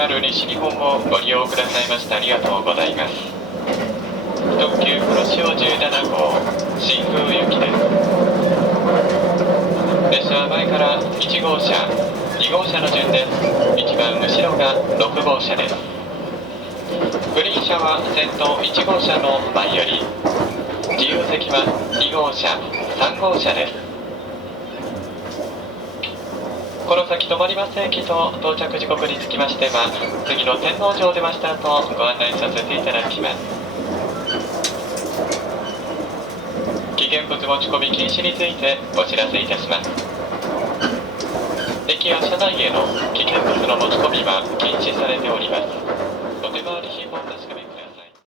JR 西日本をご利用くださいましてありがとうございます。特急黒潮17号新宮行きです。列車は前から1号車、2号車の順です。一番後ろが6号車です。グリーン車は先頭1号車の前より、自由席は2号車、3号車です。この先止まります駅と到着時刻につきましては、次の天王城出ましたとご案内させていただきます。危険物持ち込み禁止についてお知らせいたします。駅や車内への危険物の持ち込みは禁止されております。お手回り品も確かめ